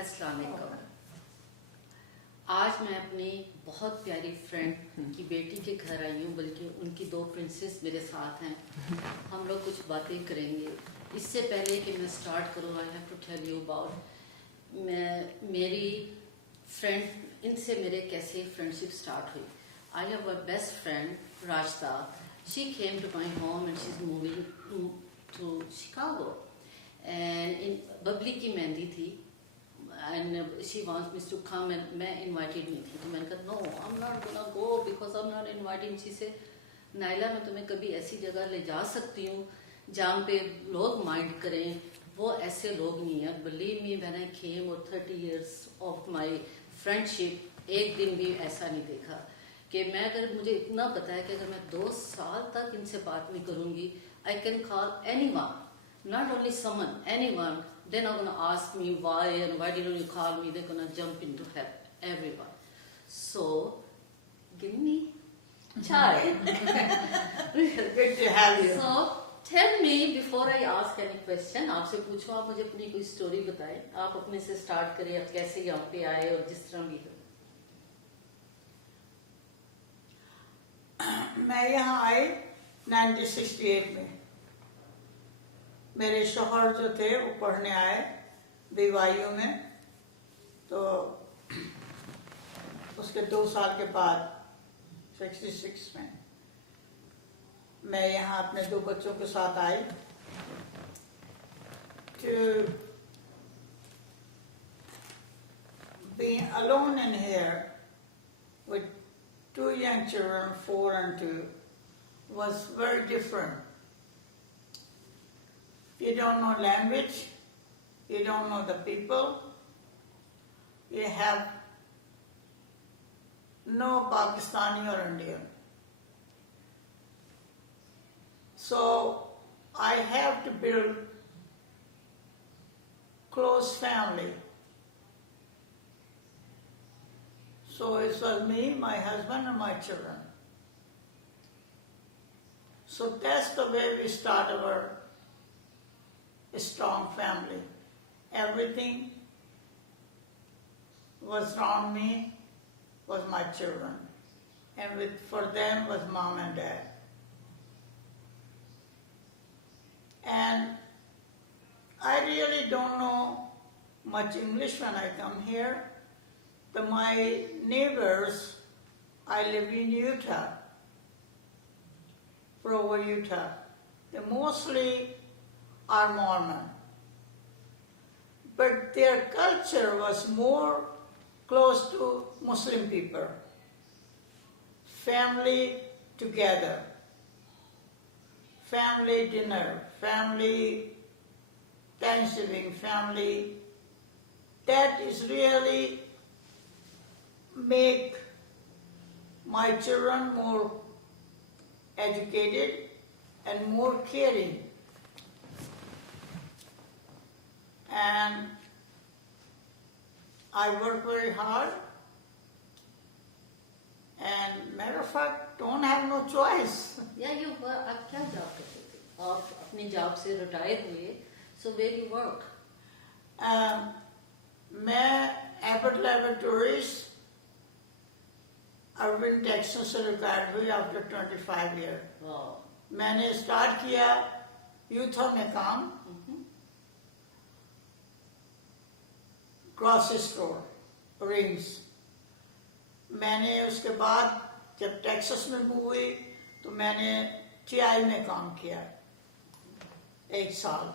अस्सलाम वालेकुम। आज मैं अपनी बहुत प्यारी फ्रेंड की बेटी के घर आई हूँ, बल्कि उनकी दो प्रिंसेस मेरे साथ हैं। हम लोग कुछ बातें करेंगे। इससे पहले कि मैं स्टार्ट करूँ, I have to tell you about मेरी फ्रेंड, इनसे मेरे कैसे फ्रेंडशिप स्टार्ट हुई। I have a best friend Rajta. She came to my home and she is moving to Chicago and इन बबली की मेहंदी थी and she wants me to come and मैं invited नहीं थी, तो मैंने कहा no I'm not gonna go because I'm not invited। she said Naila मैं तुम्हें कभी ऐसी जगह ले जा सकती हूँ जहाँ पे लोग माइंड करें, वो ऐसे लोग नहीं है। believe me when I came और 30 years of my friendship एक दिन भी ऐसा नहीं देखा कि मैं, अगर मुझे इतना पता है कि अगर मैं 2 साल तक इनसे बात नहीं करूँगी, I can call anyone, not only someone, anyone, they're not going to ask me why and why didn't you call me. They're going to jump into help everyone. So give me chai. Good to have you. So tell me before I ask any question, आपसे पूछो, आप मुझे अपनी कोई story बताएं। आप अपने से स्टार्ट करिए, आप कैसे यहाँ पे आए और जिस तरह भी हो। मैं यहाँ आई 1968 में। मेरे शौहर जो थे वो पढ़ने आए BYU में, तो उसके 2 साल के बाद 66 में मैं यहाँ अपने 2 बच्चों के साथ आई। To being alone in here with 2 young children, 4 and 2, was very different. You don't know language, you don't know the people, you have no Pakistani or Indian. So I have to build close family. So it was me, my husband and my children. So that's the way we start our strong family. Everything was around me was my children, and for them was mom and dad. And I really don't know much English when I come here. My neighbors, I live in Utah, Provo, Utah. They mostly are Mormon, but their culture was more close to Muslim people. Family together, family dinner, family Thanksgiving, family. That is really make my children more educated and more caring. And I work very hard, and matter of fact, don't have no choice. Yeah, you were, आप क्या job करते थे? आप अपनी job से retire हुए, so where you work? मैं Abbott Laboratories, Irwin Texas से रिटायर हुई after 25 years. Wow. मैंने स्टार्ट किया यूथा में काम, ग्रॉसरी स्टोर, रिंग्स। मैंने उसके बाद जब टेक्सास में मूव हुई तो मैंने TI में काम किया 1 साल।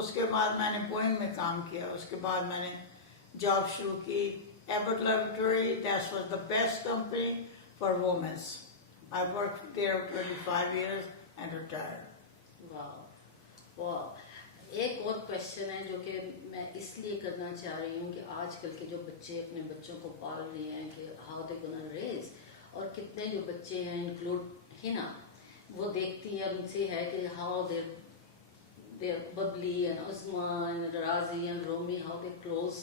उसके बाद मैंने बोइंग में काम किया। उसके बाद मैंने जॉब शुरू की Abbott Laboratory. That was the best company for women. I worked there 25 years and retired. Wow. Wow. एक और क्वेश्चन है जो कि मैं इसलिए करना चाह रही हूँ कि आजकल के जो बच्चे अपने बच्चों को पाल रहे हैं कि हाउ दे गोना रेज, और कितने जो बच्चे हैं इंक्लूड हिना, वो देखती हैं, उनसे है कि how they Babli and Usma and Raji and Romi, how they close,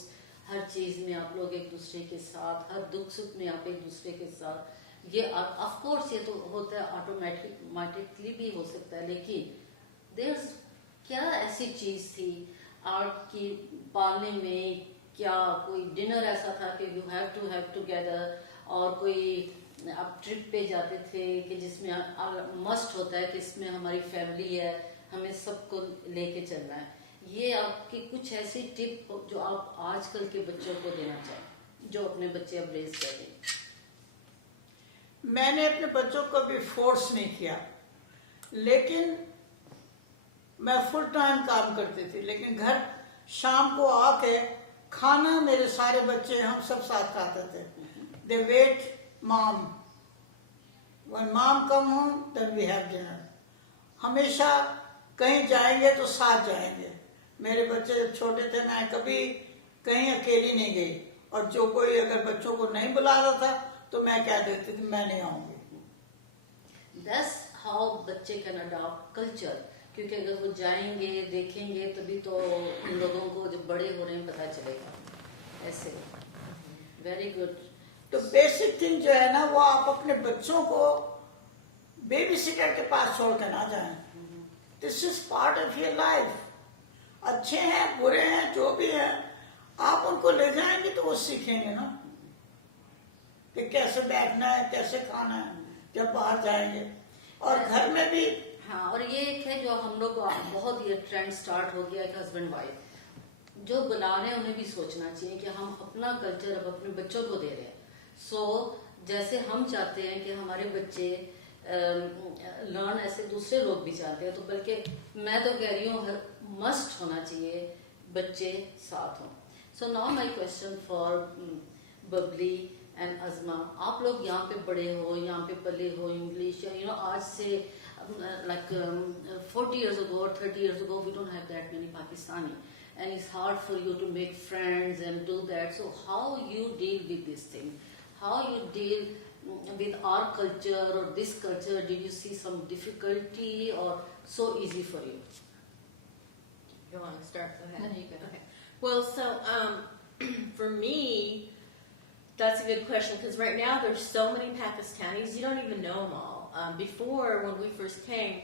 हर चीज़ में आप लोग एक दूसरे के साथ, हर दुख सुख में आप एक दूसरे के साथ। ये ऑफ कोर्स ये तो होता है, ऑटोमेटिकली भी हो सकता है, लेकिन देयर क्या ऐसी चीज़ थी आपकी पालने में क्या कोई डिनर ऐसा था कि you have to have together, और कोई आप ट्रिप पे जाते थे कि जिसमें मस्ट होता है कि इसमें हमारी फैमिली है, हमें सबको लेके चलना है? ये आपकी कुछ ऐसी टिप जो आप आजकल के बच्चों को देना चाहें, जो अपने बच्चे अब रेज कर रहे हैं? मैंने अपने बच्चों को भी फोर्स नहीं किया, लेकिन मैं फुल टाइम काम करती थी, लेकिन घर शाम को आके खाना मेरे सारे बच्चे हम सब साथ खाते थे. They wait mom, when mom come home then we have dinner. हमेशा कहीं जाएंगे तो साथ जाएंगे. मेरे बच्चे जब छोटे थे मैं कभी कहीं अकेली नहीं गई, और जो कोई अगर बच्चों को नहीं बुला रहा था तो मैं कह देती थी मैं नहीं आऊंगी. That's how बच्चे कैन अडॉप्ट कल्चर, क्योंकि अगर वो जाएंगे देखेंगे तभी तो उन लोगों को जब बड़े हो रहे हैं पता चलेगा. ऐसे वेरी गुड. तो बेसिक थिंग जो है ना, वो आप अपने बच्चों को बेबी सिटर के पास छोड़ के ना जाएं. This is part of your life. अच्छे हैं बुरे हैं जो भी है, आप उनको ले जाएंगे तो वो सीखेंगे ना कि कैसे बैठना है, कैसे खाना है जब बाहर जाएंगे. और घर में भी हाँ, और ये एक है जो हम लोग बहुत ये ट्रेंड स्टार्ट हो गया है, हस्बैंड वाइफ जो बुला रहे हैं उन्हें भी सोचना चाहिए कि हम अपना कल्चर अब अपने बच्चों को दे रहे हैं. सो जैसे हम चाहते हैं कि हमारे बच्चे लर्न, ऐसे दूसरे लोग भी चाहते हैं. तो बल्कि मैं तो कह रही हूँ मस्ट होना चाहिए बच्चे साथ हों. So now my question for Babli and Azma. आप लोग यहाँ पे बड़े हो, यहाँ पे पले हो, इंग्लिश आज से like 40 years ago or 30 years ago we don't have that many Pakistani, and it's hard for you to make friends and do that. So how you deal with this thing? How you deal with our culture or this culture? Did you see some difficulty or so easy for you? You want to start? Go ahead. No, you go. Okay. Well, so for me, that's a good question, because right now there's so many Pakistanis, you don't even know them all. Before, when we first came,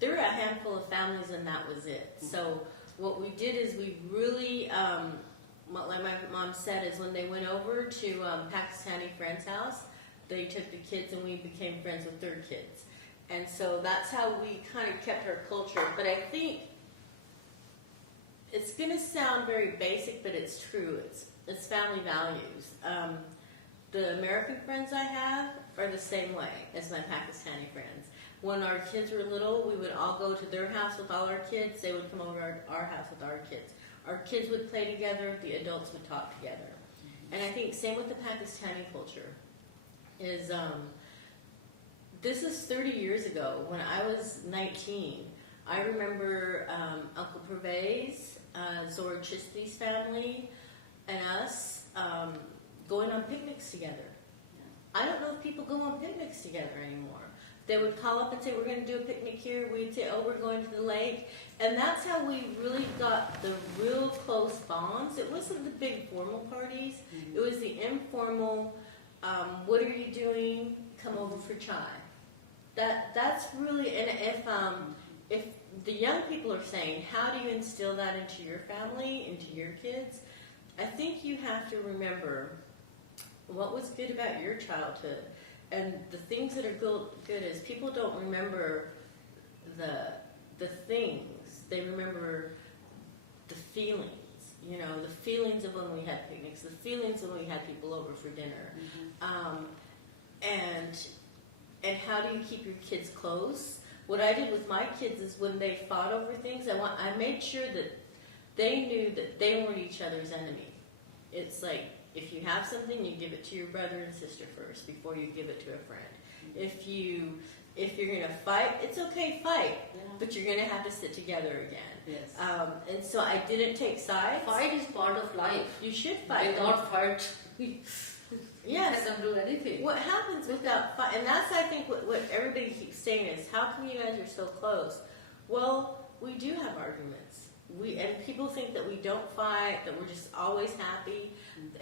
there were a handful of families and that was it. So what we did is we really, like my mom said, is when they went over to Pakistani friend's house, they took the kids and we became friends with their kids. And so that's how we kind of kept our culture. But I think it's going to sound very basic, but it's true. It's family values. The American friends I have are the same way as my Pakistani friends. When our kids were little, we would all go to their house with all our kids. They would come over to our house with our kids. Our kids would play together. The adults would talk together. And I think same with the Pakistani culture. Is this is 30 years ago. When I was 19, I remember Uncle Pervez, Zora Chisti's family, and us going on picnics together. I don't know if people go on picnics together anymore. They would call up and say, we're going to do a picnic here. We'd say, oh, we're going to the lake. And that's how we really got the real close bonds. It wasn't the big formal parties. Mm-hmm. It was the informal, what are you doing? Come over for chai. That's really, and if the young people are saying, how do you instill that into your family, into your kids? I think you have to remember what was good about your childhood, and the things that are good is people don't remember the things. They remember the feelings. The feelings of when we had picnics, the feelings when we had people over for dinner, mm-hmm. And how do you keep your kids close? What I did with my kids is when they fought over things, I made sure that they knew that they weren't each other's enemy. It's like, if you have something, you give it to your brother and sister first before you give it to a friend. Mm-hmm. If you're going to fight, it's okay, fight, yeah. But you're going to have to sit together again. Yes. And so I didn't take sides. Fight is part of life. You should fight. Without fight, yes. I don't do anything. What happens without fight, and that's, I think, what everybody keeps saying is, how come you guys are so close? Well, we do have arguments. And people think that we don't fight, that we're just always happy.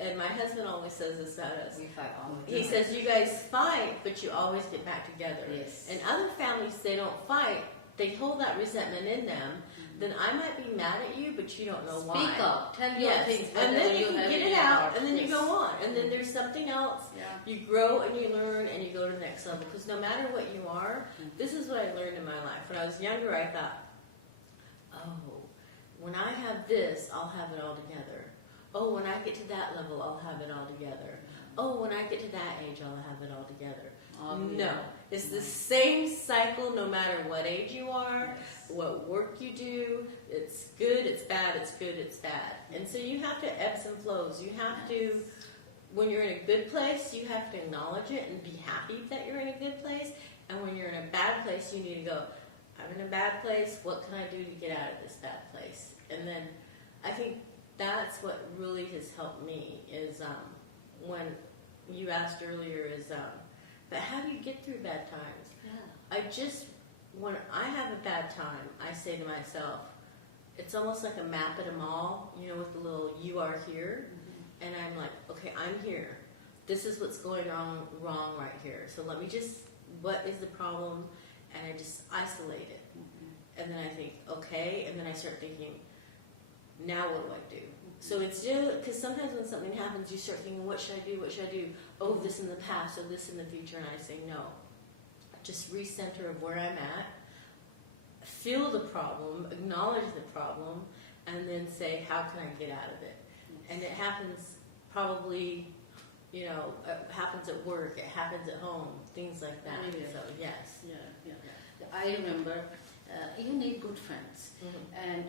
And my husband always says this about us. We fight all the time. He says, you guys fight, but you always get back together. Yes. And other families, they don't fight. They hold that resentment in them. Mm-hmm. then I might be mad at you, but you don't know why. Speak up. Tell your Yes, things. and then you can have get in it your out, heart. and then you Yes. go on, and then there's something else. Yeah. You grow and you learn, and you go to the next level. Because no matter what you are, this is what I learned in my life. When I was younger, I thought, oh, when I have this, I'll have it all together. Oh, when I get to that level, I'll have it all together. Oh, when I get to that age, I'll have it all together. No, it's the same cycle no matter what age you are, Yes. what work you do. It's good, it's bad, it's good, it's bad. And so you have to ebbs and flows. You have to, when you're in a good place, you have to acknowledge it and be happy that you're in a good place. And when you're in a bad place, you need to go, I'm in a bad place, what can I do to get out of this bad place? And then I think that's what really has helped me is when you asked earlier is, but how do you get through bad times? Yeah. When I have a bad time, I say to myself, it's almost like a map at a mall, you know, with the little "you are here," and I'm like, okay, I'm here. This is what's going on wrong right here. So let me just, what is the problem? And I just isolate it, and then I think, okay, and then I start thinking, now what do I do? So it's just because sometimes when something happens, you start thinking, what should I do? What should I do? Oh, this in the past, oh, this in the future, and I say no. Just recenter of where I'm at, feel the problem, acknowledge the problem, and then say, how can I get out of it? And it happens probably, you know, it happens at work, it happens at home, things like that. Yeah. So yes. Yeah. I remember you need good friends, and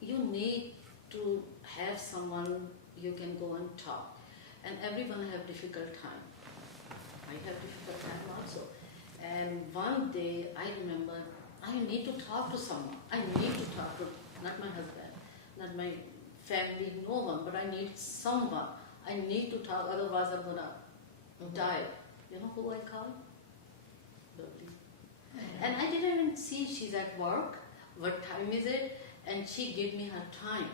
you need to have someone you can go and talk. And everyone have difficult time. I have difficult time also. And one day I remember I need to talk to someone. I need to talk to, not my husband, not my family, no one, but I need someone. I need to talk, otherwise I'm gonna die. You know who I called? Lovely. And I didn't even see she's at work, what time is it, and she gave me her time.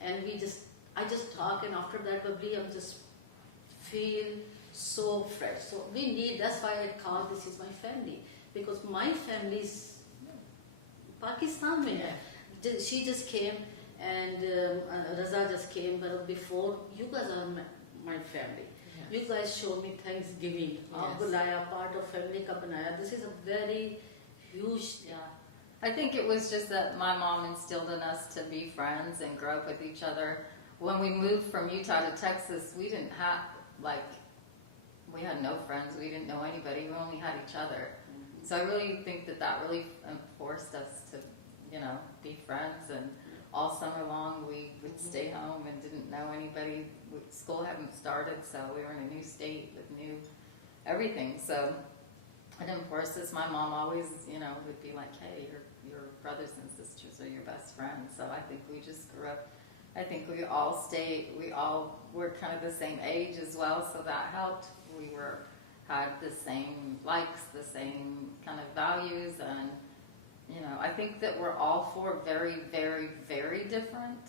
And I just talk, and after that, Lovely, I'm just feel so fresh. So we need, that's why I call this is my family. Because my family is Pakistan mein hai. She just came, and Raza just came, but before, you guys are my family. Yes. You guys show me Thanksgiving. Aap bulaya, part of family ka banaya. This is a very huge. Yeah. I think it was just that my mom instilled in us to be friends and grow up with each other. When we moved from Utah to Texas, we didn't have, we had no friends. We didn't know anybody. We only had each other. So I really think that really forced us to, be friends. And all summer long, we would stay home and didn't know anybody. School hadn't started, so we were in a new state with new everything. So it enforced us. My mom always, would be like, hey, your brothers and sisters are your best friends. So I think we just grew up. I think we all were kind of the same age as well, so that helped. We had the same likes, the same kind of values, and I think that we're all four very, very, very different.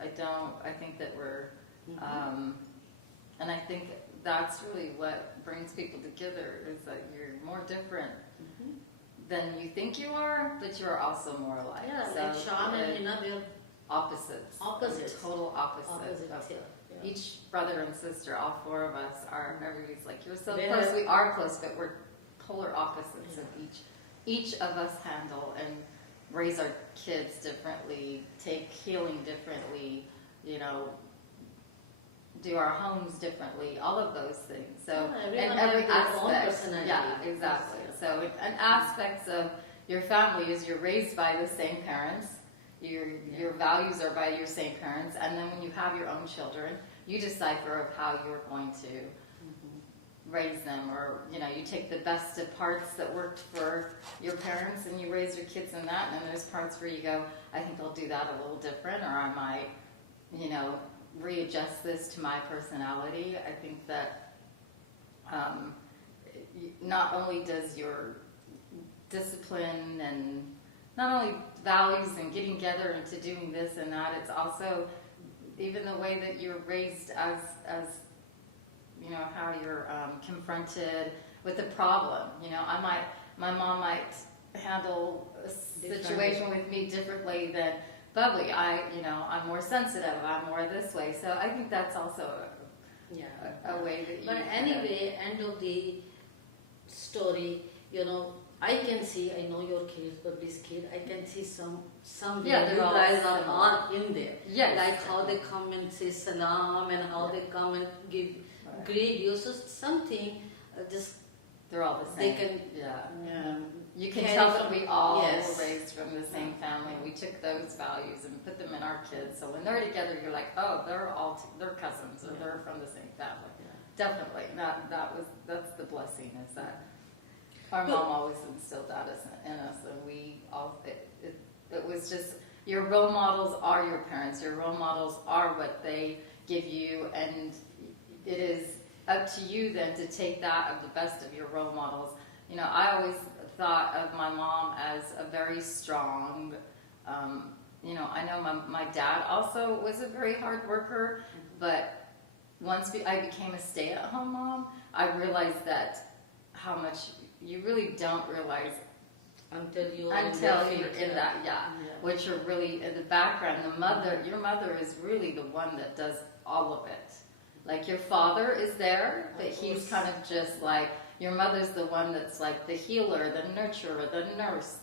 I think that we're, and I think that's really what brings people together, is that you're more different than you think you are, but you're also more alike. Yeah, so like Sean and they're opposites. Opposites. Total opposites. opposites. Yeah. Each brother and sister, all four of us are, everybody's like, you're so They're- close. We are close, but we're polar opposites of each of us handle and raise our kids differently, take healing differently, do our homes differently, all of those things. So, everyone and every has their own aspect, personality. yeah, exactly. Yes, So, an aspects of your family is you're raised by the same parents. Your values are by your same parents, and then when you have your own children, you decipher of how you're going to raise them, or you take the best of parts that worked for your parents and you raise your kids in that, and then there's parts where you go, I think I'll do that a little different, or I might readjust this to my personality. I think that not only does your discipline and not only values and getting together into doing this and that, it's also even the way that you're raised as how you're confronted with a problem. My mom might handle a situation with me differently than Bubbly. I'm more sensitive. I'm more this way. So I think that's also Yeah. a way that you. But anyway, end of the story, I can see, I know your kids, but this kid, I can see some Yeah, you they're all guys are similar. all in there. Yes. Like how they come and say salam and how they come and Right. greet you. So something, just They're all the they same. can, Yeah. You can carry tell that from- we all yes. were raised from the same family. We took those values and put them in our kids. So when they're together, you're like, oh, they're cousins or they're from the same family. Definitely. That's the blessing, is that our mom always instilled that in us, and we all. It was just, your role models are your parents. Your role models are what they give you, and it is up to you then to take that of the best of your role models. I always thought of my mom as a very strong. I know my dad also was a very hard worker, but once I became a stay-at-home mom, I realized that how much you really don't realize until you're in that, which you're really in the background. Your mother is really the one that does all of it. Like your father is there, but he's kind of just like, your mother's the one that's like the healer, the nurturer, the nurse,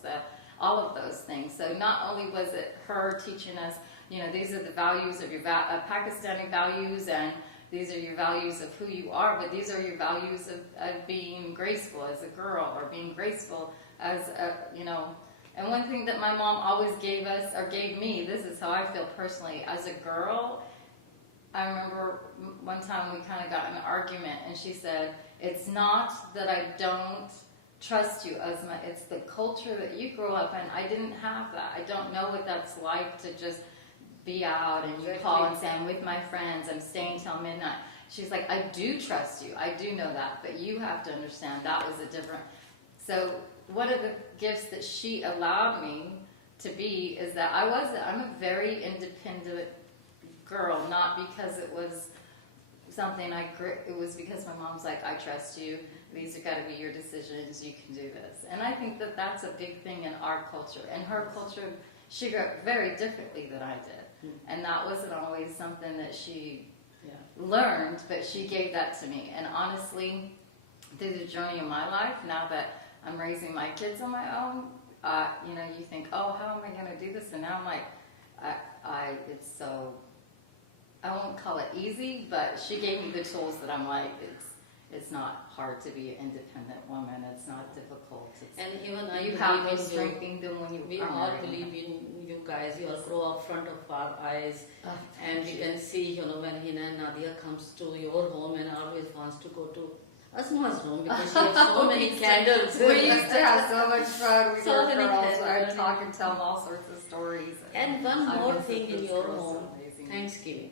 all of those things. So not only was it her teaching us, these are the values of your Pakistani values, and these are your values of who you are, but these are your values of being graceful as a girl, or being graceful as And one thing that my mom always gave us, or gave me, this is how I feel personally, as a girl, I remember one time we kind of got in an argument, and she said, it's not that I don't trust you, Azma, it's the culture that you grew up in. I didn't have that. I don't know what that's like to just be out and you call and say, I'm with my friends, I'm staying till midnight. She's like, I do trust you, I do know that, but you have to understand that was a different. So one of the gifts that she allowed me to be is that I'm a very independent girl, not because it was something it was because my mom's like, I trust you, these have got to be your decisions, you can do this. And I think that that's a big thing in our culture. In her culture, she grew up very differently than I did. And that wasn't always something that she learned, but she gave that to me. And honestly, through the journey of my life, now that I'm raising my kids on my own, you think, oh, how am I going to do this? And now I'm like, it's so, I won't call it easy, but she gave me the tools that I'm like, it's not hard to be an independent woman. It's not difficult. And even you have no strength in them when you we are all married. believe in you guys. You all grow up front of our eyes, and we can see, when Hina and Nadia comes to your home and always wants to go to Asma's room because she has so many candles. We used to have so much fun. We So were many girls. candles. I'd talk and tell all sorts of stories. And one I more guess thing in this your girl's so home, amazing. Thanksgiving.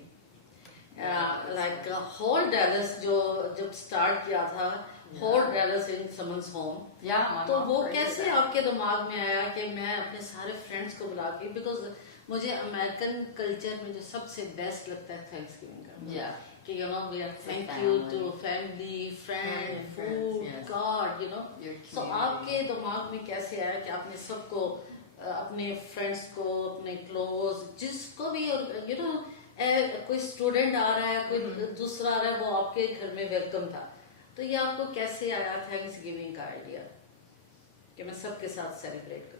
Like whole Dallas जो जब start किया था, whole Dallas in someone's home. Yeah, my तो mom वो raised कैसे that. आपके दिमाग में आया कि मैं अपने सारे फ्रेंड्स को बुला के, because मुझे अमेरिकन कल्चर में जो सबसे बेस्ट लगता है थैंक्सगिविंग का, Yeah. कि we are thank family. you to family, friend, food, yes. God, Your so community. आपके दिमाग में कैसे आया कि आपने सबको अपने फ्रेंड्स को, अपने क्लोज, जिसको भी कोई स्टूडेंट आ रहा है, कोई दूसरा आ रहा है, वो आपके घर में वेलकम था, तो ये आपको कैसे आया थैंक्सगिविंग का आइडिया कि मैं सबके साथ सेलिब्रेट करूं?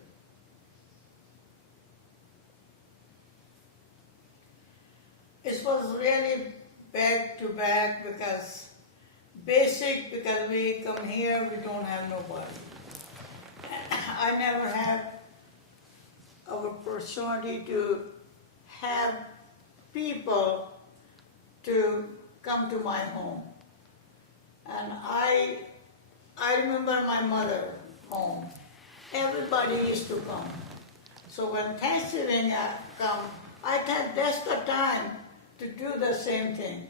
It was really back to back because we come here, we don't have nobody. I never had an opportunity to have people to come to my home. And I remember my mother home. Everybody used to come. So when Thanksgiving come, I thought that's the time to do the same thing.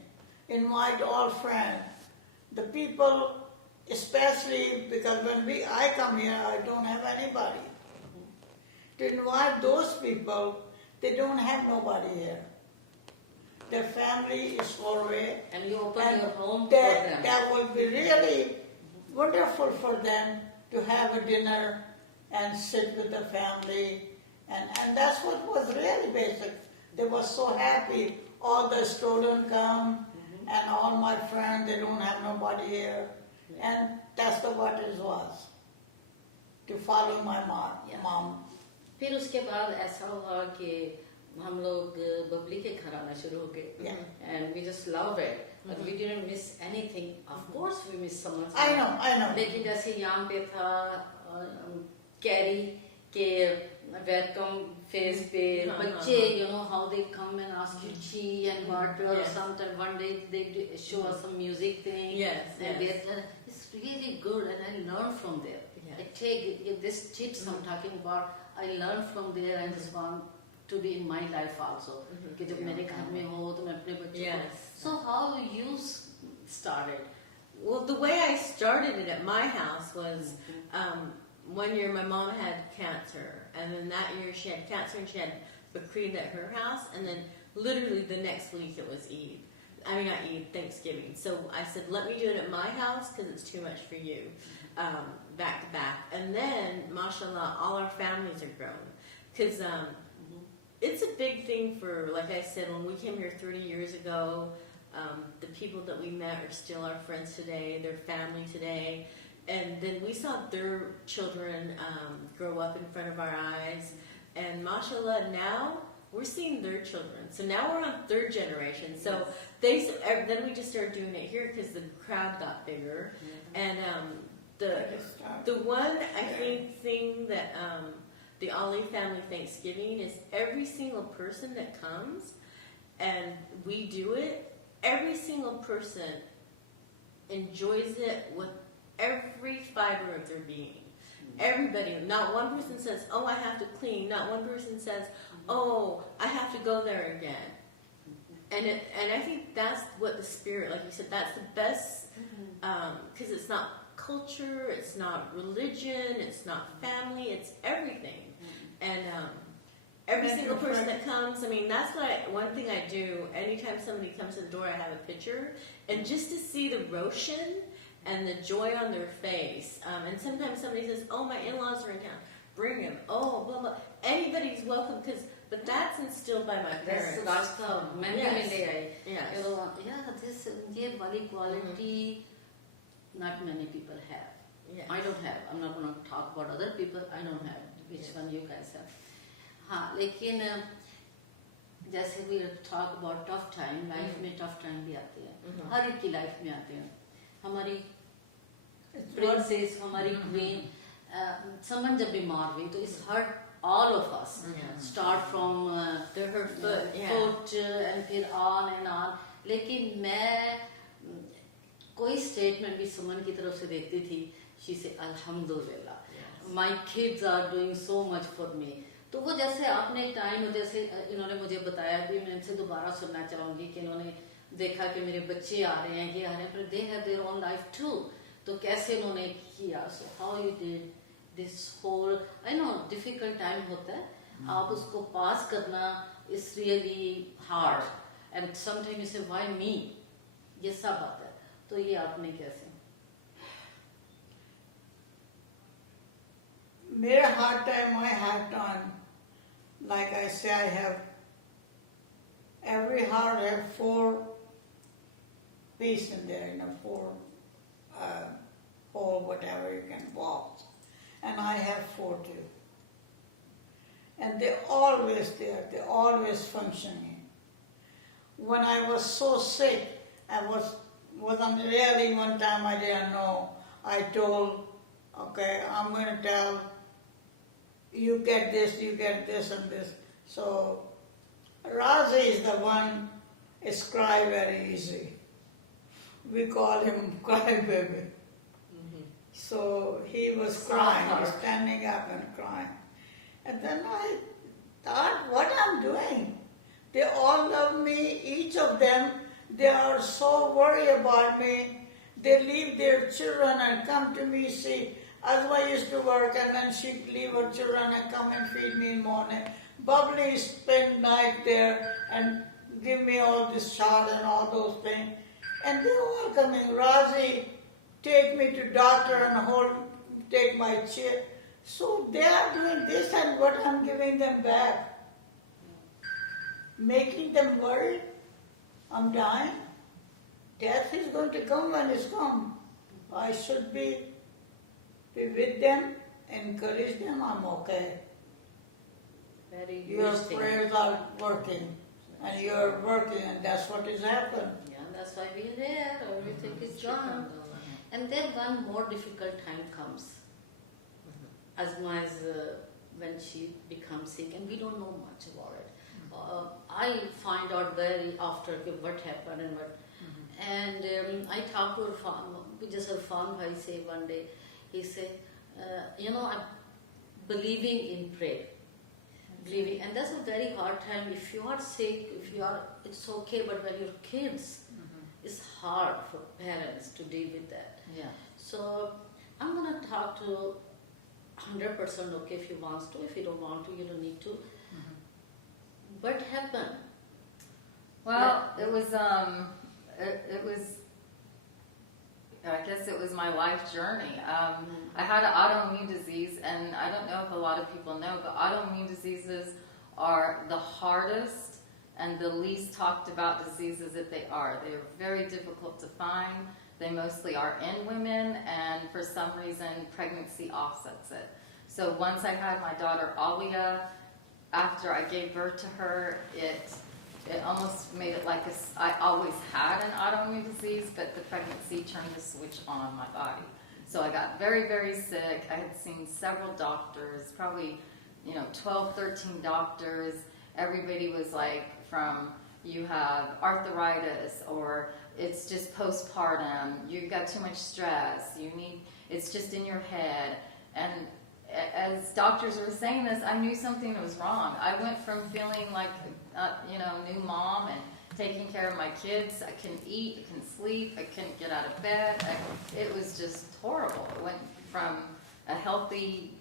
Invite all friends. The people, especially because when I come here, I don't have anybody. To invite those people, they don't have nobody here. Their family is far away. And you open your home for that, them. that would be really wonderful for them to have a dinner and sit with the family. And that's what was really basic. They were so happy. All the students come and all my friends, they don't have nobody here. And that's what it was, to follow my mom. फिर उसके बाद ऐसा हुआ कि हम लोग बबली के घर आना शुरू हो गए, and we just love it, but we didn't miss anything. Of course we miss someone. I know. लेकिन जैसे यहाँ पे था कैरी के welcome face पे बच्चे, you know how they come and ask you tea and water. Sometimes one day they show us some music thing. And it's really good, and I learn from there. I take this tips I'm talking about. I learn from there, and just want to be in my life also. कि जब मेरे घर में हो तो मैं अपने बच्चों को. So how you started? Well, the way I started it at my house was one year my mom had cancer, and then that year she had cancer and she had Bakrid at her house, and then literally the next week it was Eid. I mean, not Eid, Thanksgiving. So I said, let me do it at my house because it's too much for you, back to back. And then, mashallah, all our families are grown. Because it's a big thing for, like I said, when we came here 30 years ago, the people that we met are still our friends today, their family today. And then we saw their children grow up in front of our eyes. And mashallah, now we're seeing their children. So now we're on third generation. So then we just started doing it here because the crowd got bigger. And the one, I think, thing that the Ali family Thanksgiving is every single person that comes and we do it, every single person enjoys it with every fiber of their being. Everybody, not one person says, oh, I have to clean. Not one person says, oh, I have to go there again. And I think that's what the spirit, like you said, that's the best, because it's not culture, it's not religion, it's not family, it's everything. And every single person that comes, I mean, that's one thing I do. Anytime somebody comes to the door, I have a picture. And just to see the Roshan and the joy on their face. And sometimes somebody says, oh, my in-laws are in town. Bring them. Oh, blah, blah. Anybody's welcome, but that's instilled by my parents. That's Rasta. Yes. This quality not many people have. Yes. I don't have. I'm not going to talk about other people. I don't have. Which one you guys have? हाँ, लेकिन जैसे we talk about tough time, life में tough time भी आते हैं. हर एक की life में आते हैं. हमारी princess, हमारी queen, someone जब बीमार हुई तो it's hurt all of us. Start from her foot and फिर on and on. लेकिन मैं कोई statement भी someone की तरफ से देखती थी, she said Alhamdulillah, my kids are doing so much for me. तो वो जैसे आपने टाइम जैसे इन्होंने मुझे बताया भी मैं इनसे दोबारा सुनना चाहूँगी कि इन्होंने देखा कि मेरे बच्चे आ रहे हैं ये आ रहे हैं पर they have their own life too. तो कैसे उन्होंने किया? So how you did this whole, I know difficult time होता है, आप उसको पास करना is really hard and sometimes you say why me, ये सब आता है. तो ये आपने कैसे? मेरा hard time I have done, like I say, I have every heart have 4 pieces in there, 4 hole, whatever you can walk, and I have 4 too. And they're always there, they're always functioning. When I was so sick, I wasn't really one time I didn't know. I told, okay, I'm going to tell, you get this and this. So Razi is the one is cry very easy. We call him crybaby. So he was crying, standing up and crying. And then I thought, what I'm doing? They all love me, each of them. They are so worried about me. They leave their children and come to me, see. Azma used to work and then she'd leave her children and come and feed me in the morning. Bubbly spend night there and give me all this shot and all those things. And they're all coming. Razi, take me to doctor and take my chair. So they are doing this, and what I'm giving them back, making them worry. I'm dying. Death is going to come when it's come. I should be with them, encourage them. I'm okay. Very Your interesting. prayers are working, and you're working, and that's what is happening. Yeah, that's why we're here. Everything is gone. And then one more difficult time comes. Asma is when she becomes sick, and we don't know much about it. I find out very after what happened and what. And I talked to Irfan, just Irfan bhai say one day, he said, I'm believing in prayer. Believing, and that's a very hard time. If you are sick, it's okay, but when your kids, it's hard for parents to deal with that. Yeah. So I'm gonna talk to 100% okay if you want to. If you don't want to, you don't need to. What happened? Well, it was I guess it was my life journey. I had an autoimmune disease, and I don't know if a lot of people know, but autoimmune diseases are the hardest and the least talked about diseases that they are. They're very difficult to find. They mostly are in women, and for some reason, pregnancy offsets it. So once I had my daughter Alia, after I gave birth to her, it almost made it like I always had an autoimmune disease, but the pregnancy turned the switch on my body. So I got very, very sick. I had seen several doctors, probably 12, 13 doctors. Everybody was like, from you have arthritis, or it's just postpartum, you've got too much stress, it's just in your head. And as doctors were saying this, I knew something was wrong. I went from feeling like new mom and taking care of my kids. I couldn't eat, I couldn't sleep, I couldn't get out of bed. It was just horrible. It went from a healthy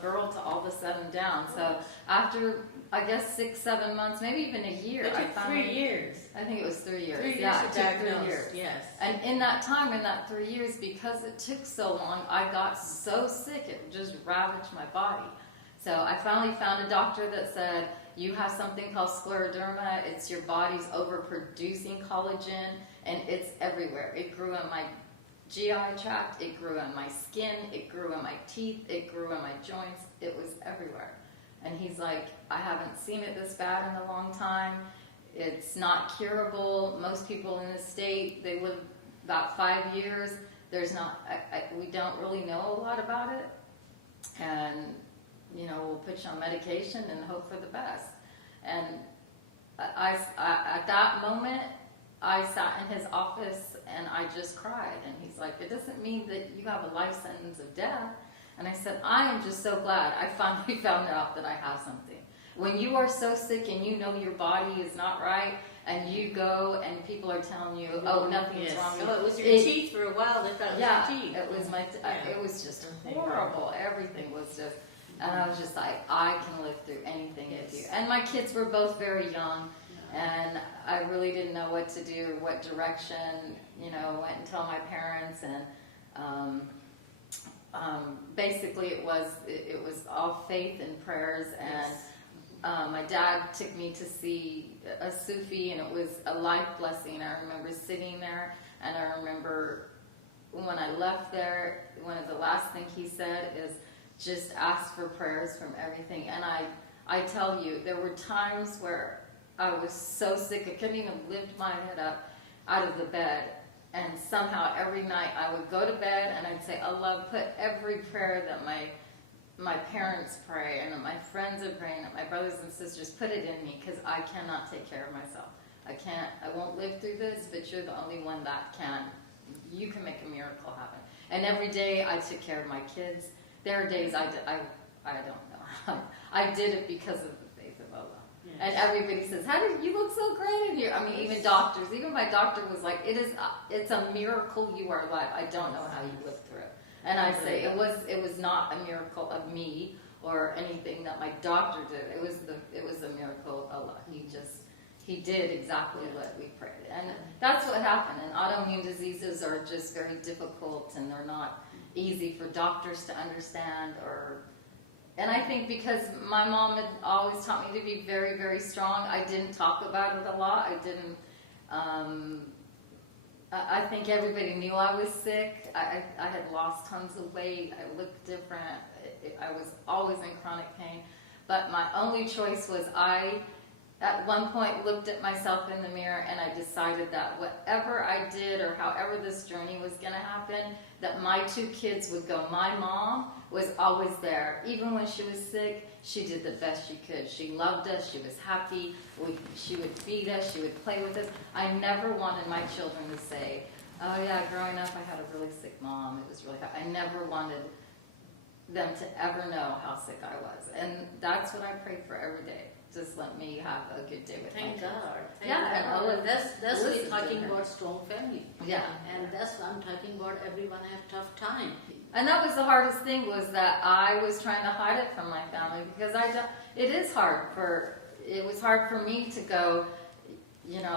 girl to all of a sudden down. So after, I guess, 6-7 months, maybe even a year. It took 3 years. I think it was 3 years. 3 years Yeah, to it took 3 diagnose. years. Yes. And in that time, in that 3 years, because it took so long, I got so sick, it just ravaged my body. So I finally found a doctor that said, you have something called scleroderma. It's your body's overproducing collagen, and it's everywhere. It grew in my GI tract, it grew in my skin, it grew in my teeth, it grew in my joints. It was everywhere. And he's like, I haven't seen it this bad in a long time. It's not curable. Most people in the state, they live about 5 years. We don't really know a lot about it. And, we'll put you on medication and hope for the best. And at that moment, I sat in his office and I just cried. And he's like, it doesn't mean that you have a life sentence of death. And I said, I am just so glad I finally found out that I have something. When you are so sick and you know your body is not right, and you go and people are telling you, oh, nothing's wrong with it was your teeth for a while. They thought it was your teeth. It was it was just horrible. Everything was just, and I was just like, I can live through anything with you. And my kids were both very young, and I really didn't know what to do, what direction. Went and told my parents, and basically it was all faith and prayers. And my dad took me to see a Sufi, and it was a life blessing. I remember sitting there, and I remember when I left there, one of the last things he said is, just ask for prayers from everything. And I tell you, there were times where I was so sick, I couldn't even lift my head up out of the bed. And somehow every night I would go to bed and I'd say, Allah, put every prayer that my parents pray and that my friends are praying, that my brothers and sisters, put it in me, because I cannot take care of myself. I won't live through this, but you're the only one that can. You can make a miracle happen. And every day I took care of my kids. There are days I don't know. I did it because of the faith of Allah. Yes. And everybody says, how did you look so great in here? I mean, even doctors, even my doctor was like, it's a miracle you are alive. I don't know how you lived through it. And I say, it was not a miracle of me or anything that my doctor did. It was a miracle of Allah. He did exactly what we prayed. And that's what happened. And autoimmune diseases are just very difficult, and they're not easy for doctors to understand, and I think because my mom had always taught me to be very, very strong, I didn't talk about it a lot. I didn't, I think everybody knew I was sick. I had lost tons of weight. I looked different. I was always in chronic pain. But my only choice was I, at one point, looked at myself in the mirror and I decided that whatever I did or however this journey was going to happen, that my 2 kids would go. My mom was always there. Even when she was sick, she did the best she could. She loved us. She was happy. She would feed us. She would play with us. I never wanted my children to say, oh yeah, growing up I had a really sick mom. It was really hard. I never wanted them to ever know how sick I was. And that's what I prayed for every day. Just let me have a good day with my Thank kids. God. Thank Yeah, God. and That's what listen we're to talking her. about, strong family. Yeah. And that's what I'm talking about, everyone have tough time. And that was the hardest thing, was that I was trying to hide it from my family, because it was hard for me to go, you know,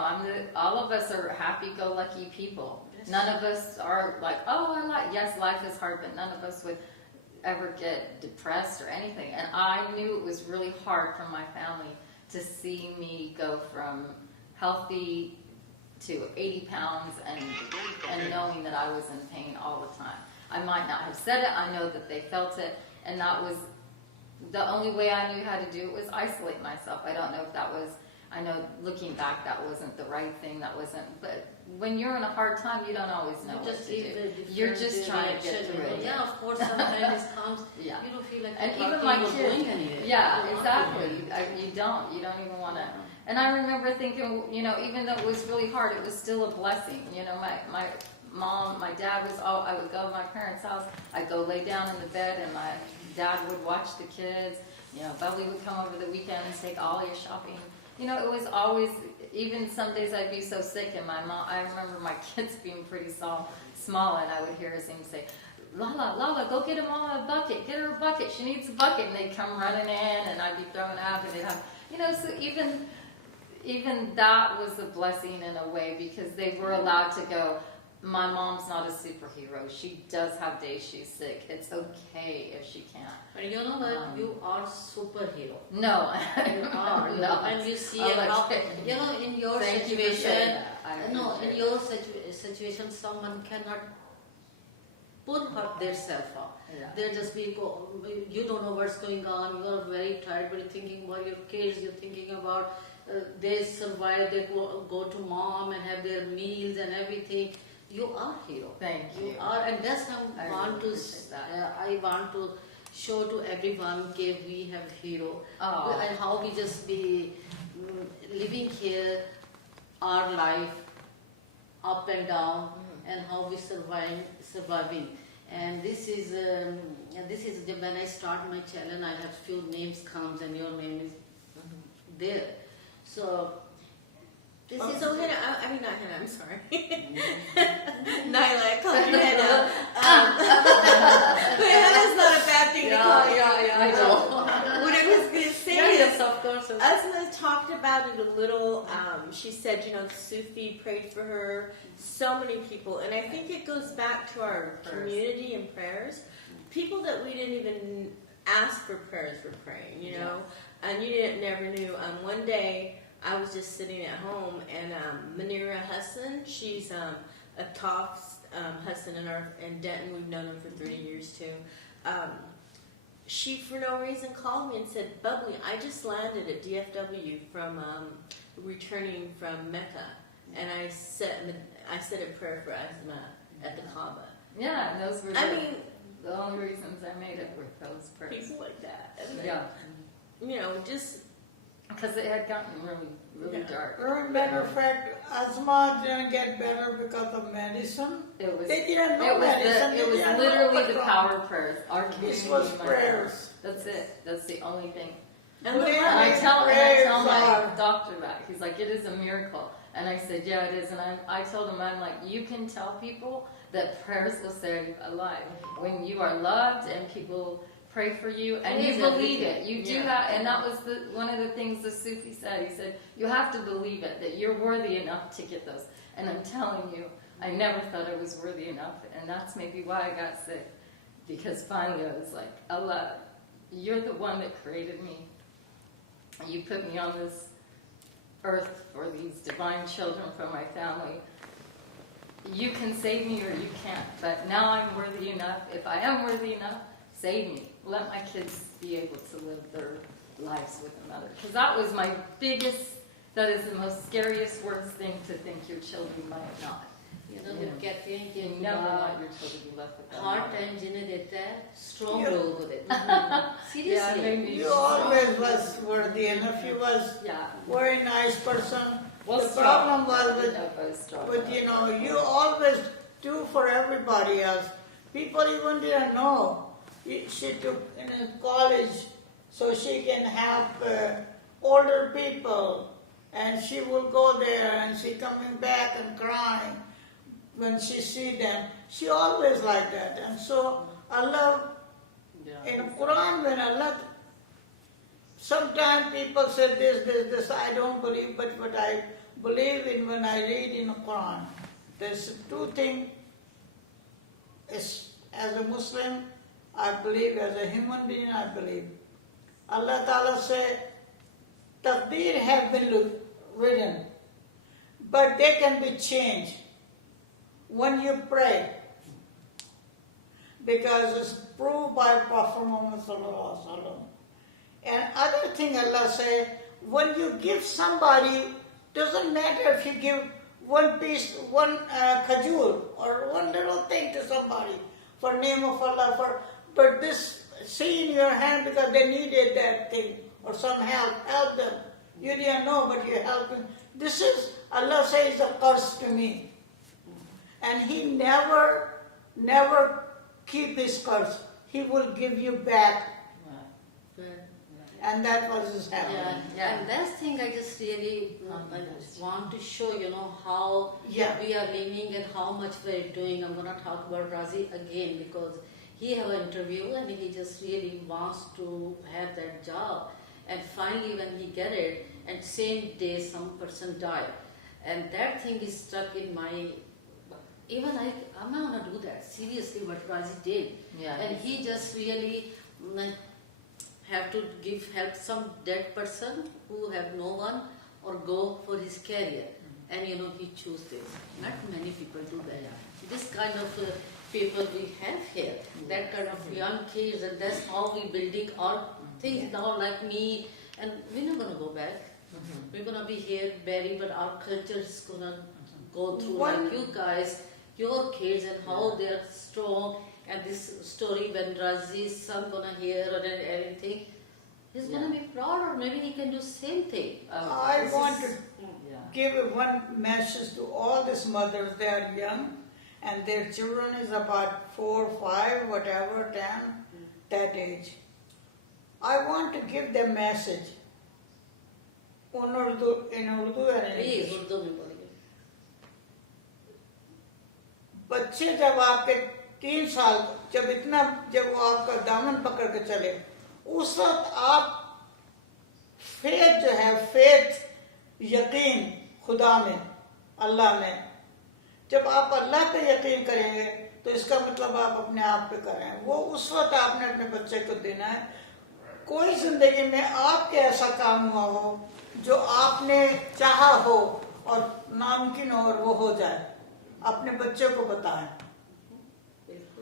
all of us are happy-go-lucky people. Yes. None of us are like, yes, life is hard, but none of us would ever get depressed or anything. And I knew it was really hard for my family to see me go from healthy to 80 pounds and knowing that I was in pain all the time. I might not have said it, I know that they felt it, and that was the only way I knew how to do it, was isolate myself. I don't know if that was, I know looking back that wasn't the right thing, but when you're in a hard time, you don't always know what to do. You're just trying to get through it. Yeah, of course, sometimes it comes, Yeah. you don't feel like And you're even talking my or kids, going anywhere. yeah, You're not exactly. going You don't even want to. And I remember thinking, you know, even though it was really hard, it was still a blessing. You know, my mom, my dad was all, I would go to my parents' house, I'd go lay down in the bed, and my dad would watch the kids. You know, Bubbly would come over the weekends, take Ollie shopping. You know, it was always, even some days I'd be so sick, and my mom, I remember my kids being pretty small, and I would hear him say, Lala, go get mama a bucket, get her a bucket, she needs a bucket, and they'd come running in, and I'd be throwing up, and they'd have, you know, so even that was a blessing in a way, because they were allowed to go, my mom's not a superhero. She does have days she's sick. It's okay if she can't. But you know what? You are superhero. No. You are. No. And you see I'm how, like, you know, in your thank you for saying situation, that. I no, in appreciate your situation, someone cannot pull their self up. Yeah. They're just you don't know what's going on. You are very tired, but you're thinking about your kids. You're thinking about they survive. They go to mom and have their meals and everything. You are hero. Thank you. You are, and that's how I I want really to. appreciate that. I want to show to everyone that we have hero. Oh. And how we just be living here, our life, up and down, and how we surviving. And this is when I start my channel. I have few names comes, and your name is there. So. This is So Hannah, I mean not Hannah, I'm sorry. Nyla, I called you Hannah. But Hannah's not a bad thing to call you. I know. What I was going to say Yes, of course. Asma talked about it a little. She said, you know, Sufi prayed for her, so many people. And I think it goes back to our community and prayers. People that we didn't even ask for prayers were praying, you know. And you never knew. One day, I was just sitting at home, and Manira Hassan, she's a top Hassan in Denton. We've known him for 30 years too. She, for no reason, called me and said, Bubbly, I just landed at DFW from returning from Mecca, and I said a prayer for Asma at the Kaaba. Yeah, and those were the only reasons I made it, were those prayers. People like that. And Yeah. You know, just... Because it had gotten really dark. Matter of fact, asthma didn't get better because of medicine. It was. They didn't know medicine. It was literally the power of prayers. Our This community, was my prayers. That's it. That's the only thing. And Prayers. the And I tell Prayers my are- doctor that. He's like, it is a miracle. And I said, yeah, it is. And I told him, I'm like, you can tell people that prayers will save a life. When you are loved and people pray for you and you believe it. You do that. And that was one of the things the Sufi said. He said, you have to believe it, that you're worthy enough to get those. And I'm telling you, I never thought I was worthy enough. And that's maybe why I got sick. because finally I was like, Allah, you're the one that created me. You put me on this earth for these divine children from my family. You can save me or you can't, but now I'm worthy enough. If I am worthy enough, save me. Let my kids be able to live their lives with another. Because that was my biggest, that is the most scariest, worst thing to think your children might not. You know, वो कहते हैं कि You never want your children to be left with them. hard time जिन्हें देता है strong Yeah. लोगों को देता है. Yeah, Seriously. maybe You always was worthy, and if you was Yeah. very nice person, Well, the problem was Yeah, but strong. with you know, you always do for everybody else. People even didn't know. She took in college so she can help older people, and she will go there and she coming back and crying when she see them. She always like that, and so Allah Yeah. in Quran, when Allah, sometimes people say this, I don't believe, but what I believe in when I read in the Quran, there's two things. As a Muslim, I believe, as a human being, I believe. Allah Ta'ala said, Taqdeer have been written, but they can be changed when you pray. Because it's proved by Prophet Muhammad Sallallahu Alaihi Wasallam. And other thing Allah say, when you give somebody, doesn't matter if you give one piece, one khajur, or one little thing to somebody, for name of Allah, but this see in your hand because they needed that thing, or some help them. You didn't know, but you're helping. This is, Allah says, a curse to me. And He never keep His curse. He will give you back. And that was His Yeah. happening. And last thing I just really I just want to show, you know, how Yeah. we are living and how much we're doing. I'm going to talk about Razi again because he have an interview and he just really wants to have that job. And finally when he get it, and same day some person died. And that thing is stuck in my, even I'm not going to do that. Seriously, what Razi did. Yeah. And he just really have to help some dead person who have no one or go for his career. And you know, he choose this. Not many people do that. This kind of people we have here, that kind of young kids, and that's how we building our things now, like me, and we're not going to go back. We're going to be here buried, but our culture is going to go through like you guys, your kids, and how they're strong. And this story, when Razi's son gonna hear or anything, he's gonna be proud, or maybe he can do same thing. I want to Yeah. give one message to all these mothers. They are young, and their children is about 4, 5, whatever, 10, that age. I want to give them message in Urdu and Please, English. Urdu में बोलिए. बच्चे जब आपके 3 साल, जब वो आपका दामन पकड़ के चले, उस वक्त आप फेथ जो है, फेथ यकीन खुदा में, अल्लाह में, जब आप अल्लाह पे यकीन करेंगे तो इसका मतलब आप अपने आप पे करें। वो उस वक्त आपने अपने बच्चे को देना है। कोई जिंदगी में आपके ऐसा काम हुआ हो जो आपने चाहा हो और नामुमकिन हो और वो हो जाए, अपने बच्चे को बताएं।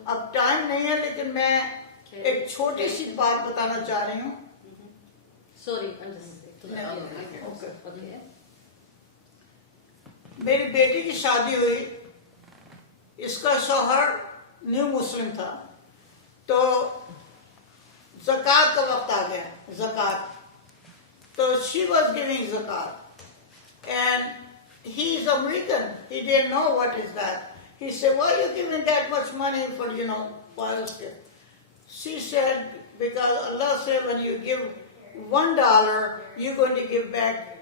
अब टाइम नहीं है, लेकिन मैं एक छोटी सी बात बताना चाह रही हूँ। Sorry, I'm just. Okay. Okay. मेरी बेटी की शादी हुई, इसका शौहर न्यू मुस्लिम था, तो ज़कात का वक्त आ गया, ज़कात, तो she was giving zakat, and he is American, he didn't know what is that. He said, why are you giving that much money for, pious gift? She said, because Allah said when you give $1, you're going to give back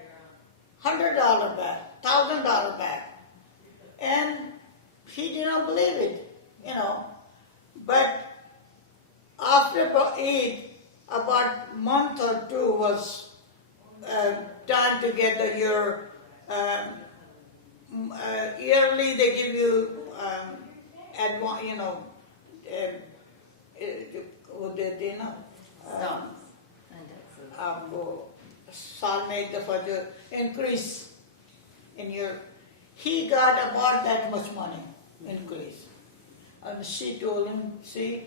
$100 back, $1,000 back. And he did not believe it, But after Eid, about a month or 2 was time to get your yearly. They give you वो देते हैं ना And Texas. आपको साल में एक दफा जो increase in your, he got about that much money increase, and she told him, see,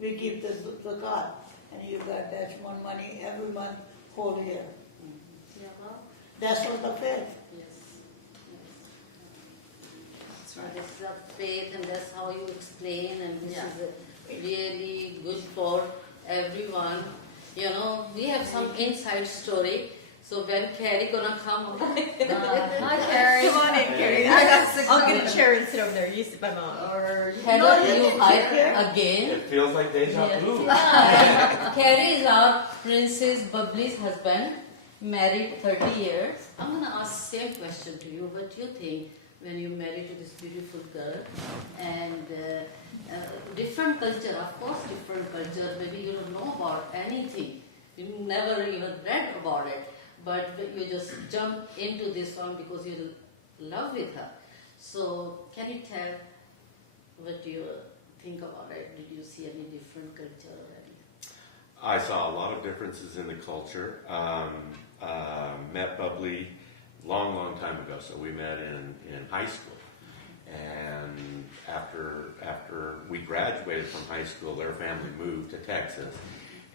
we give the zakat, and you got that much money every month whole year. Yeah, well, That's what the faith. yes. So this is a faith, and that's how you explain, and this Yeah. is really good for everyone. You know, we have some inside story. So when Carrie gonna come? Hi, Carrie. Come on in, Carrie. I'll get a chair and sit over there. You sit by mom. Or Heather, you you can hire sit here. again. It feels like deja vu. Carrie is our Princess Bubbly's husband, married 30 years. I'm gonna ask same question to you. What do you think when you married to this beautiful girl and different culture? Of course, different culture. Maybe you don't know about anything. You never even read about it, but you just jump into this one because you're in love with her. So, can you tell what you think about it? Did you see any different culture or anything? I saw a lot of differences in the culture. Met Bubbly long time ago, so we met in high school. And after we graduated from high school, their family moved to Texas.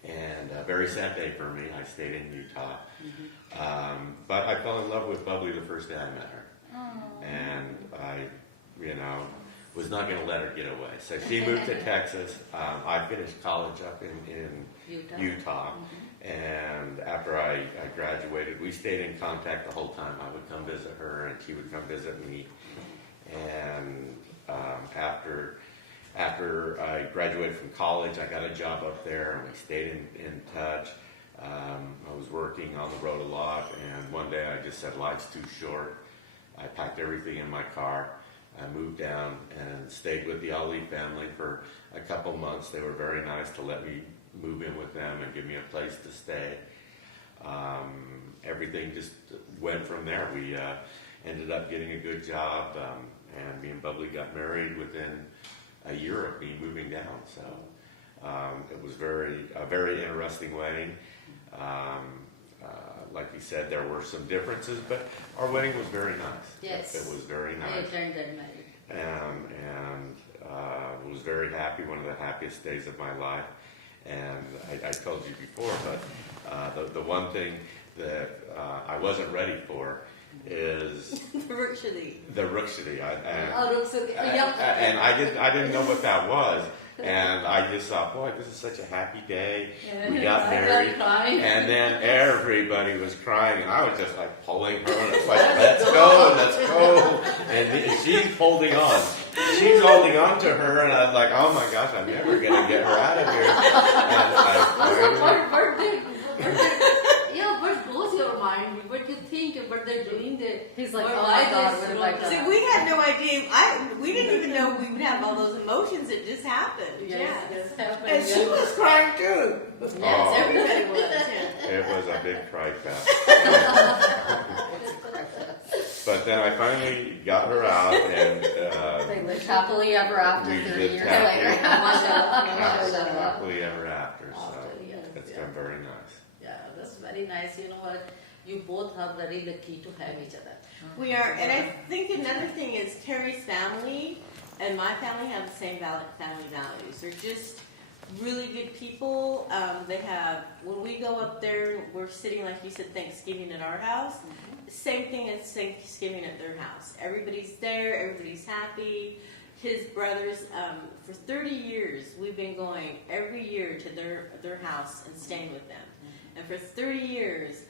And a very sad day for me. I stayed in Utah. But I fell in love with Bubbly the first day I met her. And I, was not going to let her get away. So she moved to Texas. I finished college up in Utah. And after I graduated, we stayed in contact the whole time. I would come visit her, and she would come visit me. And after I graduated from college, I got a job up there, and we stayed in touch. I was working on the road a lot, and one day I just said, life's too short. I packed everything in my car. I moved down and stayed with the Ali family for a couple months. They were very nice to let me move in with them and give me a place to stay. Everything just went from there. We ended up getting a good job, and me and Bubbly got married within a year of me moving down. So it was a very interesting wedding. Like you said, there were some differences, but our wedding was very nice. Yes. It was very I nice. attended marriage. And was very happy, one of the happiest days of my life. And I told you before, but the one thing that I wasn't ready for is The Rukshadi. the Rukshadi. Rukshadi. And I didn't know what that was. And I just thought, boy, this is such a happy day. We got married. And then everybody was crying. And I was just like pulling her. And it's like, let's go. And she's holding on. She's holding on to her. And I was like, oh my gosh, I'm never going to get her out of here. What blows your mind? What you think? What they're doing? He's like, Or oh why my God, they what have I so- done? See, we had no idea. We didn't even know we would have all those emotions. It just happened. Yes, this happened. And she was crying too. Oh, Everybody was. Yeah. it was a big cry fest. But then I finally got her out, and They lived happily ever after we 30 lived years happily, later. happily ever after. So Yes, it's yeah. been very nice. Yeah, that's very nice. You know what? You both are very lucky to have each other. We are, and I think another thing is Terry's family and my family have the same family values. They're just really good people. They have, when we go up there, we're sitting, like you said, Thanksgiving at our house. Same thing as Thanksgiving at their house. Everybody's there, everybody's happy. His brothers, for 30 years, we've been going every year to their house and staying with them. And for 30 years,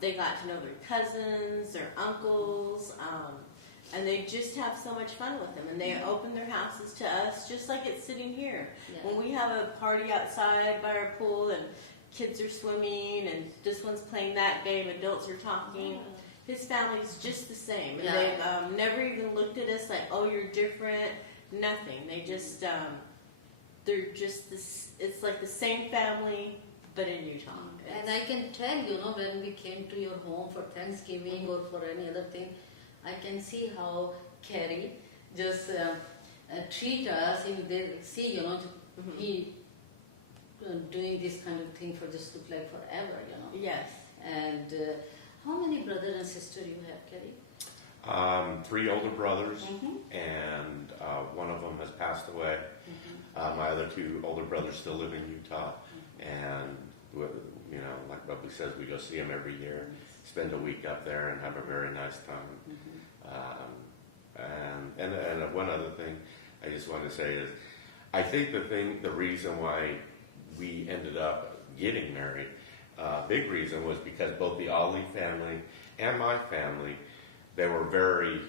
they got to know their cousins, their uncles, and they just have so much fun with them. And they open their houses to us just like it's sitting here. Yeah. When we have a party outside by our pool and kids are swimming and this one's playing that game, adults are talking, his family's just the same. And they've never even looked at us like, oh, you're different, nothing. They just, they're just this, it's like the same family, but in Utah. And I can tell, when we came to your home for Thanksgiving or for any other thing, I can see how Carrie just treat us. They see, he doing this kind of thing for just look like forever, you know. Yes. And how many brothers and sisters you have, Kelly? 3 older brothers, Mhm. and one of them has passed away. My other 2 older brothers still live in Utah, and you know, like Bubbly says, we go see them every year, spend a week up there, and have a very nice time. And one other thing I just want to say is, I think the reason why we ended up getting married, big reason was because both the Ali family and my family, they were very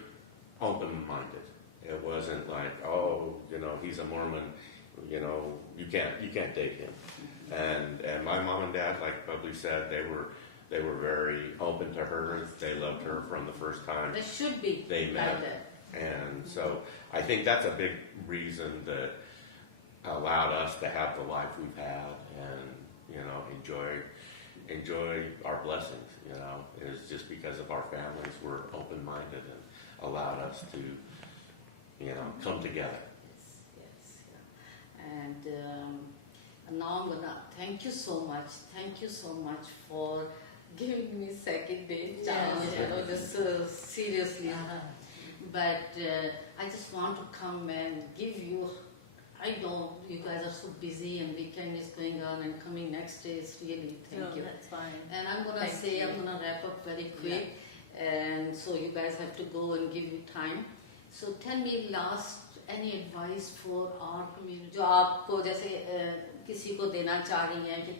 open-minded. It wasn't like, oh, you know, he's a Mormon, you know, you can't date him. And my mom and dad, like Bubbly said, they were very open to her. They loved her from the first time They should be they like met. that. And so I think that's a big reason that allowed us to have the life we've had and, you know, enjoy our blessings, you know, is just because of our families were open-minded and allowed us to, you know, come together. Yes, yeah. And now I'm gonna thank you so much. Thank you so much for giving me second date chance. Yes. You know, just seriously. But I just want to come and give you. I know you guys are so busy and weekend is going on and coming next day is really thank you. That's fine. And I'm gonna Thank say you. I'm gonna wrap up very quick, and so you guys have to go and give you time. So tell me last any advice for our community जो आपको जैसे किसी को देना चाह रही हैं कि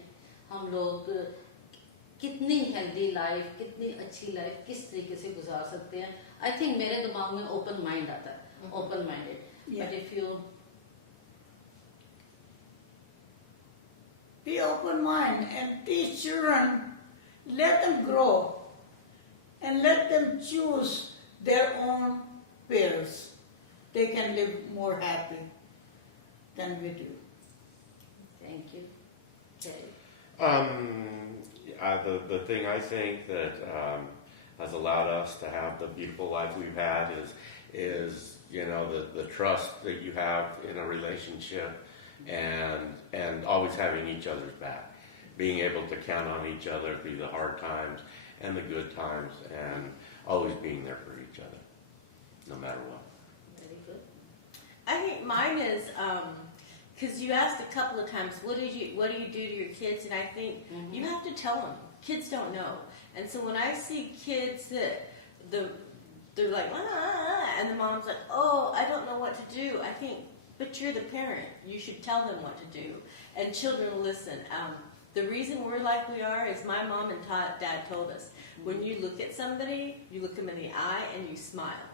हम लोग कितनी हेल्दी लाइफ कितनी अच्छी लाइफ किस तरीके से गुजार सकते हैं. I think मेरे दिमाग में open mind आता है, open minded. Yeah. But if you Be open-minded and teach children, let them grow and let them choose their own paths. They can live more happy than we do. thank you. Okay. The thing I think that has allowed us to have the beautiful life we've had is you know the trust that you have in a relationship and always having each other's back, being able to count on each other through the hard times and the good times, and always being there for each other, no matter what. Very good. I think mine is because you asked a couple of times, what do you do to your kids? And I think you have to tell them. Kids don't know, and so when I see kids that they're like and the mom's like, oh, I don't know what to do. I think, but you're the parent. You should tell them what to do, and children will listen. The reason we're like we are is my mom and dad told us. When you look at somebody, you look them in the eye and you smile,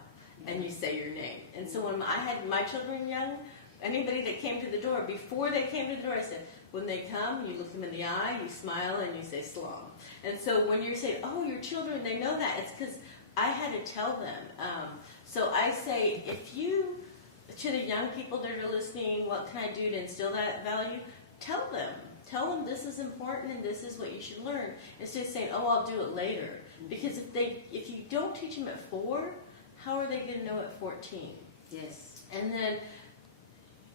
and you say your name. And so when I had my children young, anybody that came to the door, before they came to the door, I said, when they come, you look them in the eye, you smile, and you say salam. And so when you're saying, oh, your children, they know that, it's because I had to tell them. So I say, if you, to the young people that are listening, what can I do to instill that value? Tell them. Tell them this is important and this is what you should learn. Instead of saying, oh, I'll do it later. Because if you don't teach them at 4, how are they going to know at 14? Yes. And then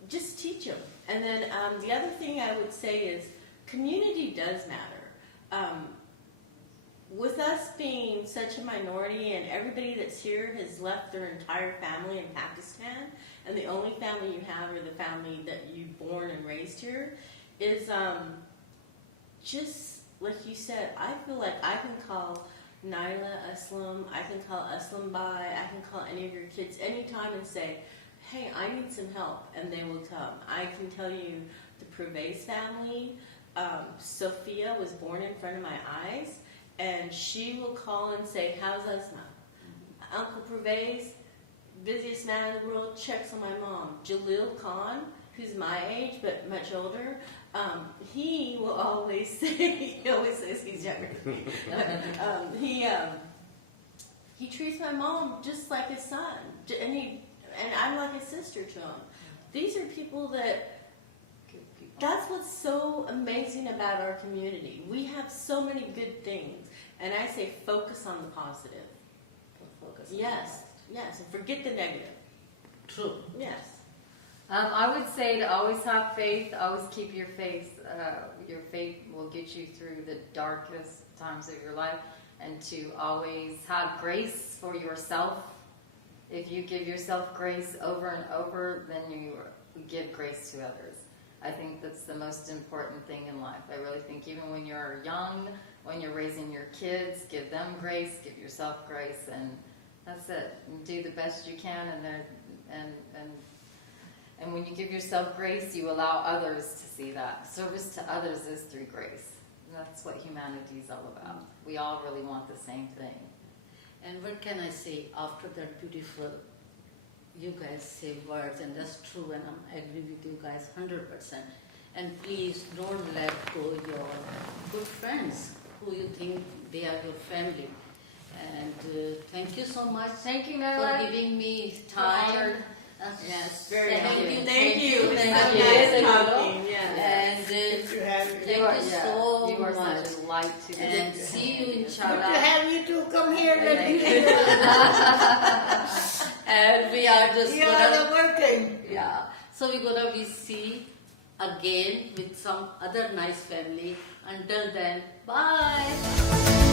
just teach them. And then the other thing I would say is community does matter. With us being such a minority and everybody that's here has left their entire family in Pakistan, and the only family you have are the family that you born and raised here, is just like you said, I feel like I can call Naila Aslam, I can call Aslam Bai, I can call any of your kids anytime and say, hey, I need some help, and they will come. I can tell you the Pervez family, Sophia was born in front of my eyes, and she will call and say, how's Asma? Uncle Pervez, busiest man in the world, checks on my mom. Jalil Khan, who's my age but much older, he will always say, he always says he's younger than me. He treats my mom just like his son, and I'm like a sister to him. These are people that's what's so amazing about our community. We have so many good things, and I say focus on the positive. Focus. Yes, yes, and forget the negative. True. Yes. I would say to always have faith, always keep your faith. Your faith will get you through the darkest times of your life, and to always have grace for yourself. If you give yourself grace over and over, then you give grace to others. I think that's the most important thing in life. I really think even when you're young, when you're raising your kids, give them grace, give yourself grace, and that's it. And do the best you can, and when you give yourself grace, you allow others to see that. Service to others is through grace. And that's what humanity is all about. We all really want the same thing. And what can I say after that beautiful, you guys say words, and that's true, and I agree with you guys 100%. And please don't let go your good friends who you think they are your family. And thank you so much. Thank you, for Nola. giving me We're time. honored. Yes, very Thank honored. you. Thank you. It's so Thank you. nice Thank you. talking. Yes. And Good to have you. thank you so you are much. such a light to the And community. see you Good to inshallah. have you two come here. Let me Thank hear. And we are just You are working. yeah. So we're gonna be see again with some other nice family. Until then, bye.